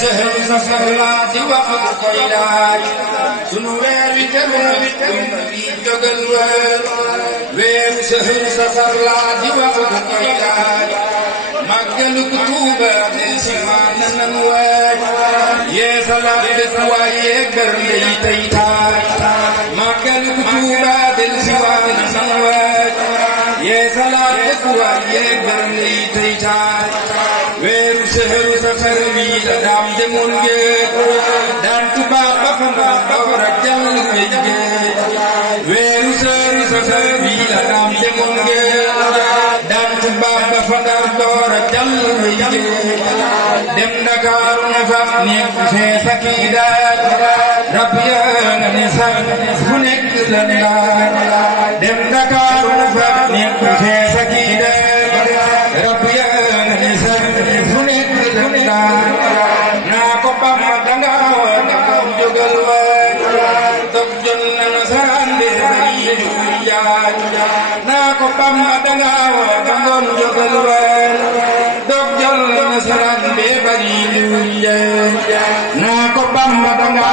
sehel safla di wax koy laaj sunu weer wi teru bi jogal weer sehel safla di wax koy laaj Magalu Tuuba si maanaam waay yee salaat bés waaye bernde yi tey taay Magalu Tuuba si maanaam waay yee salaat bés waaye bernde yi tey taay weeru sehru safar wi la daam demoon géej daan tubaab ba fa ndax door a jàll géej weeru sehru safar wi la daam demoon géej daan tubaab ba fa ndax door a jàll géej dem Ndakaaru na fa nekk fee sakiidaat rab yaa nga ne sax fu nekk la ndaat dem Ndakaaru na fa nekk fee sakiidaat rab yaa nga ne sax fu nekk la ndaat naa ko Bamba danga war a jógal waay dog jot na nasaraan de bari juujaay naa ko Bamba danga war a jógal waay dog jot na nasaraan de bari juujaay naa ko Bamba danga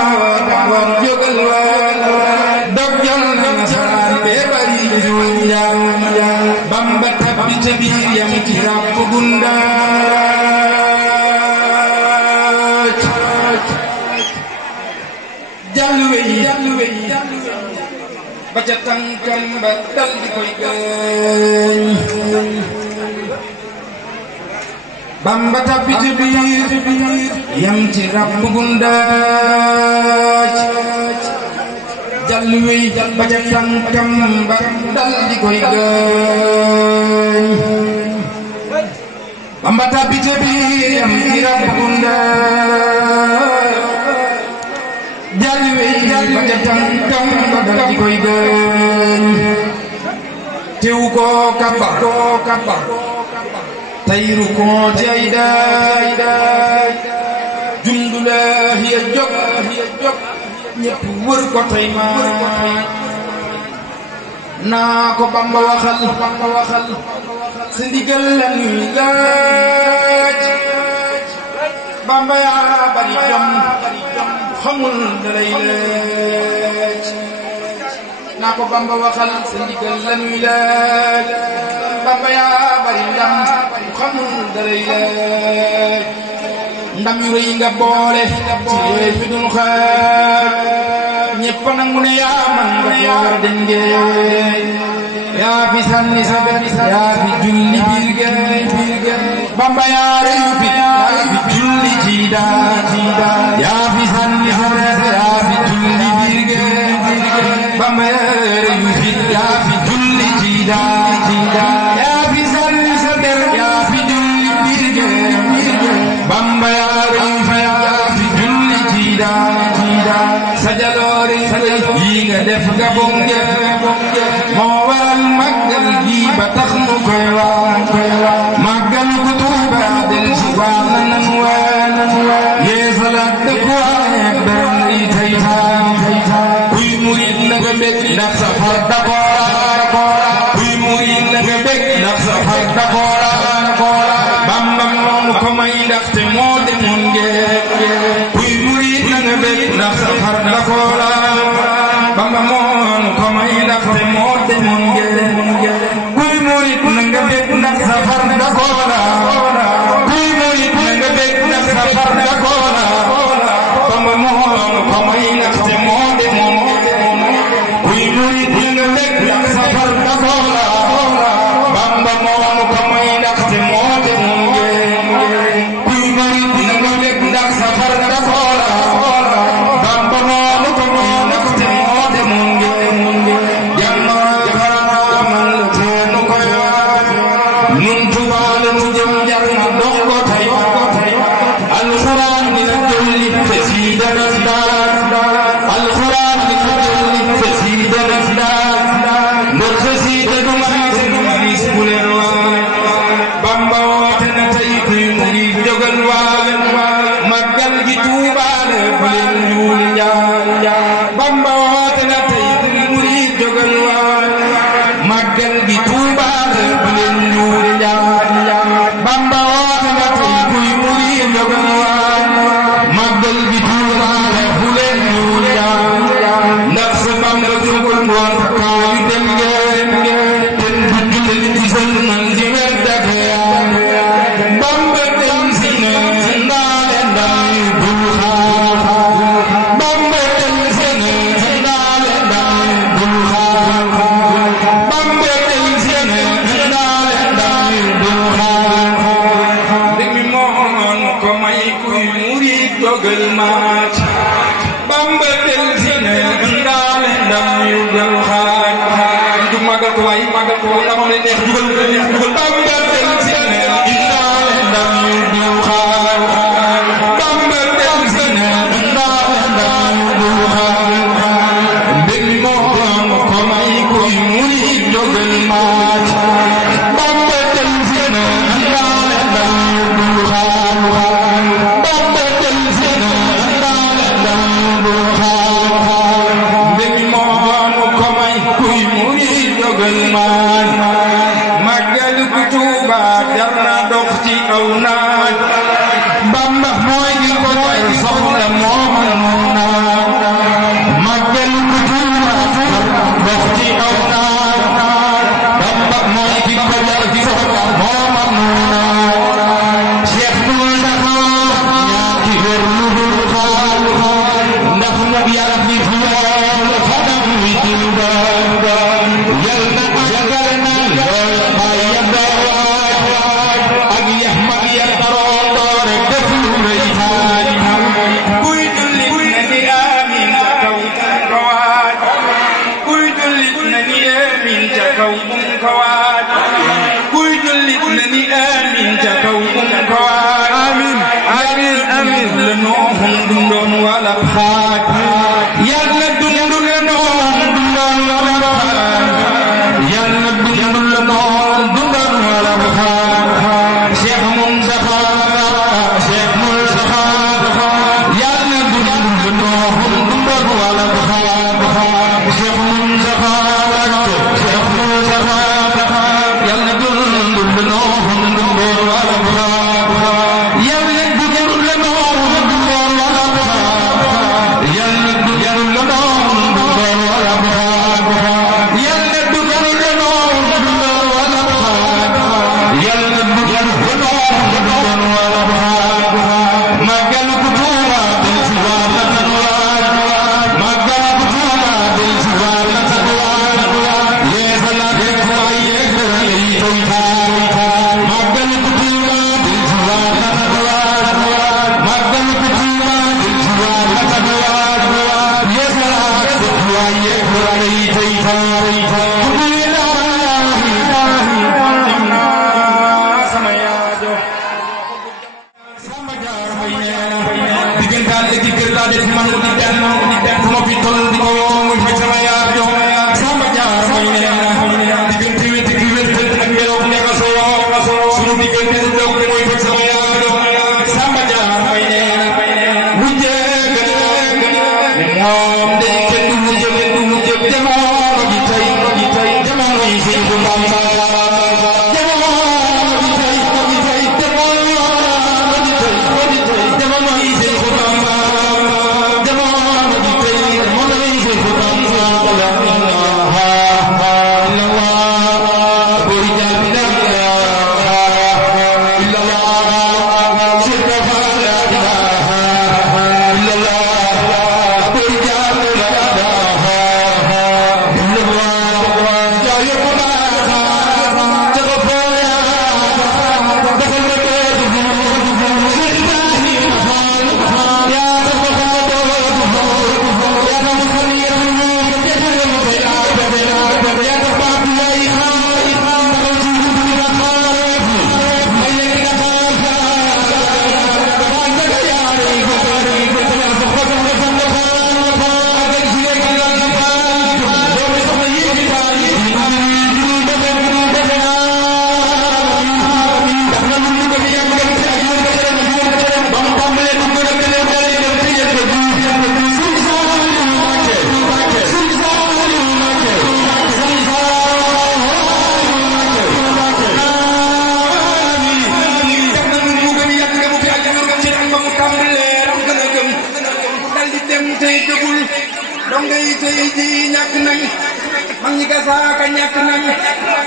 war a jógal waay dog jot na nasaraan de bari juujaay Bamba tabbi ca biir yam ci ràbb gunda ba ca tànkam ba dal di koy gaañ Bamba tabbi ci biir yam ci ràbb gundaaj jàll wey ba ca tànkam ba dal di koy gaañ Bamba tabbi ci biir yam ci ràbb gundaaj jalwe ba ca tànkam ba dal di koy gaañ teew ko kabar tayru ko cay daay jundulaahi ya jóg ñépp wër ko tey maay naa ko Bamba waxal sa ndigal la ñuy laaj Bamba yaa bari jom xamul dalay laaj naa ko Bamba waxal sa ndigal la ñuy laaj Bamba yaa bari ndam xamul dalay laaj ndam yu rëy nga boole ci yee fi dul xaar ñépp nangu ne yaa man nga door den ngeen yaa fi sànni sa bet yaa fi julli biir géej Bamba yaa rëy fi yaa fi julli ci daan yaa fi sànni sa bet yaa fi julli biir géej Bamba yaa rëy fi yaa fi julli ci daan yaa fi sànni sa bet yaa fi julli biir géej Bamba yaa rëy fi yaa fi julli ci daan sa jaloore yi nga def ga bonge moo waral màggal gi ba tax nu koy wax màggal ku Tuuba del si waa nan yee salaat dëkk waaye beral yi tey kuy murid na nga bég ndax safar dakoora kuy murid na nga bég ndax safar dakoora Bamba moonu ko may ndaxte moo demoon ngeen kuy murid na nga bég ndax safar dakoora Bamba moonu ko may ndaxte moo demoon ngeen kuy murid na nga bég ndax safar dakoora kuy murid na nga bég ndax safar dakoora Bamba moonu ko may ndaxte moo demoon ngeen kuy murid na nga bég ndax safar dakoora Bamba moonu ko may ndaxte moo demoon ngeen kuy murid na nga bég ndax safar dakoora Bamba moonu ko may ndaxte moo demoon ngeen nun tubaale nu jëm jar na dox ko tey alxuraan dina jolli fe sii dana daan alxuraan dina jolli fe sii dana daan ndox fe sii dana maris bu leen waan Bamba woote na tey kuy murid jógal waan màggal gi tuubaale bu leen ñuul njaan Bamba woote na tey kuy murid jógal waan màggal gi tuubaale bu leen ñuul Bamba woote na tey kuy murid jógal waan dogal maat Bamba del sine ndaale ndam yu del xaaj du magal ko waay la moom lay neex dugal Bamba del sine ndaale ndam yu del xaaj Bamba del sine ndaale ndam yu del xaaj mbég moom ko may koy muri dogal maat Bamba del sine ndaale ndam yu del xaaj Bamba del sine ndaale ndam yu del xaaj mbég moom ko may koy muri dogal maat màggal gu Tuuba jar na dox ci aw naaj Bamba mooy ki ko doy soxla moo man moom naaj màggal gu Tuuba dox ci aw naaj Bamba mooy ki ko doy soxla moo man moom naaj Cheikh Moustapha ñaati wér lu dul xaal ndax mu yàlla fi fu yool fanam wi Tuuba yal na àggal na lool bàyyi ak yax mag ya taroon doore def lu rëy xaaj kuy jullit na ni amiin ca kaw bum ko waaj kuy jullit na ni amiin ca kaw bum ko waaj kuy jullit na ni amiin ca kaw bum ko waaj amiin la nooxum dundoon wala xaaj yàlla dundu la noon dundoon wala xaaj yàlla dundu la noon dundoon wala xaaj Cheikh Moustapha yàlla dundu la noon dundoon wala xaaj Cheikh Moustapha yàlla dundu la noon dundoon wala xaaj yàlla dundu la noon dundoon wala xaaj yàlla dundu la noon dundoon wala xaaj yàlla dundu la noon dundoon wala xaaj yàlla dundu la noon dundoon wala xaaj màggal gu Tuuba del si waar la tan waaj màggal gu Tuuba del si waar la tan waaj yeesalaat rek waay yeesal lay toy xaaj màggal gu Tuuba del si waar la tan waaj màggal gu Tuuba del si waar la tan waaj yeesalaat rek waay yeesal lay toy xaaj sama yaajo Samba Jaar Mbay neena diggantaan léegi kër laa def man di benn fu ma fi toll di ko muy faj sama yaajo Samba Jaar Mbay neena diggante wet gi wet ak meloog nekk sunu diggante du daw muy faj sama yaajo Samba Jaar Mbay neena bu jëgg ne moom day kenn du mu jëg jamono ji tey jamono yi fi bu Bamba saaka ñàkk nañ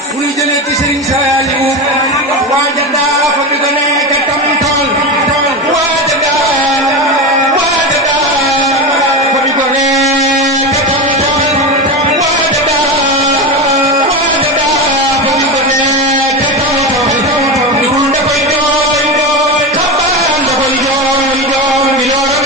fu ñu jëlee ci Serigne Saliou waaja daa fa bi ko nekk tam tool waaja daa fa bi ko nekk tam tool waaja daa fa bi ko nekk tam tool ñurul da koy jooy xabaan da koy jooy mi loolu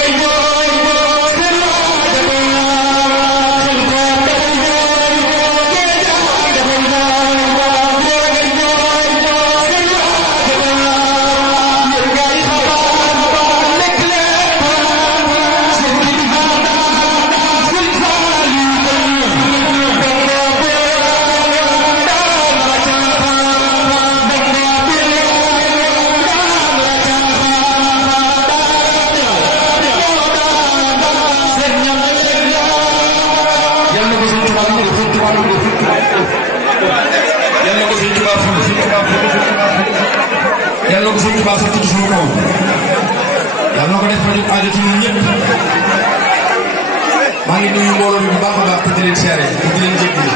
yàlla na ko sëñ Tuubaa sotti ci suñu kaw yàlla na ko def faju aajo ci ñun ñëpp maa ngi nuyu mbooloo mi bu baax a baax te di leen seere te di leen jéggi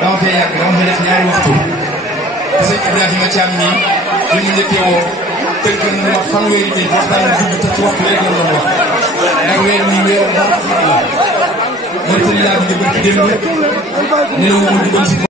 dama fee yàgg dama fee def ñaari waxtu te sëñ Ibrahima Thiam mii li mu njëkkee woo tënk na wax fanweeri bi waxtaan bi gudd te ci waxtu rek la doon wax ndax weer wi weeru baax la mooy tëli laa bi nga bëgg démb ne la wu ma